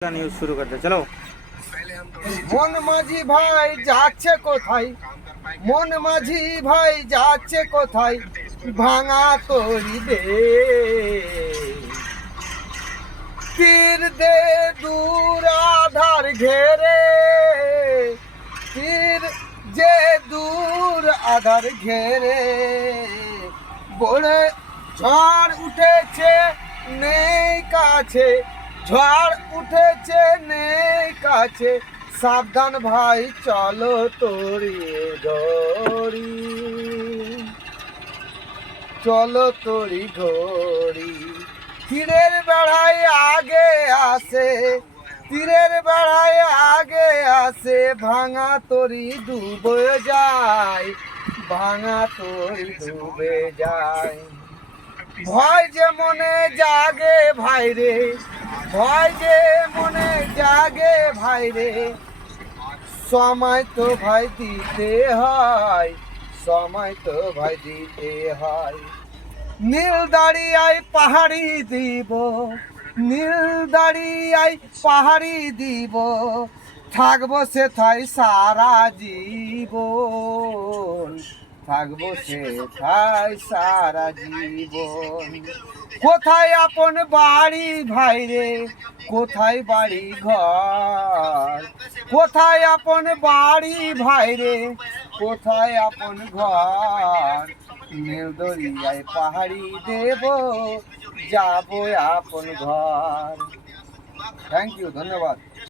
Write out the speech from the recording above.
News शुरू करते चलो। মন মাঝি ভাই যাচ্ছে কোথায়? মন মাঝি ভাই যাচ্ছে কোথায়? ভাঙা তরি দে তীর দে দূর আধার ঘেরে, তীর যে দূর আধার ঘেরে। বলে ঝড় উঠেছে নেই কাছে, ঝড় উঠেছে নেই কাছে, সাবধান ভাই চলো তরি ধরি, চলো তরি ধরি। তীরের বেড়ায় আগে আসে, তীরের বেড়ায় আগে আসে, ভাঙা তরি ডুবে যায়, ভাঙা তরি ডুবে যায়। ভয় যে মনে জাগে ভাই রে, ভয় যে মনে জাগে ভাই রে, সময় তো ভাই দিতে হয়, সময় তো ভাই দিতে হয়। নীল দাঁড়িয়ায় পাহাড়ি দিব, নীল দাঁড়িয়ায় পাহাড়ি দিব, থাকবো সেথায় সারা জীবন, থাকবো সেথায় সারা জীবন। কোথায় আপন বাড়ি ভাই রে, কোথায় বাড়ি ঘর, কোথায় আপন বাড়ি ভাই রে, কোথায় আপন ঘর। নীল দরিয়ায় পাহাড়ি দেব, যাবো আপন ঘর। থ্যাংক ইউ, ধন্যবাদ।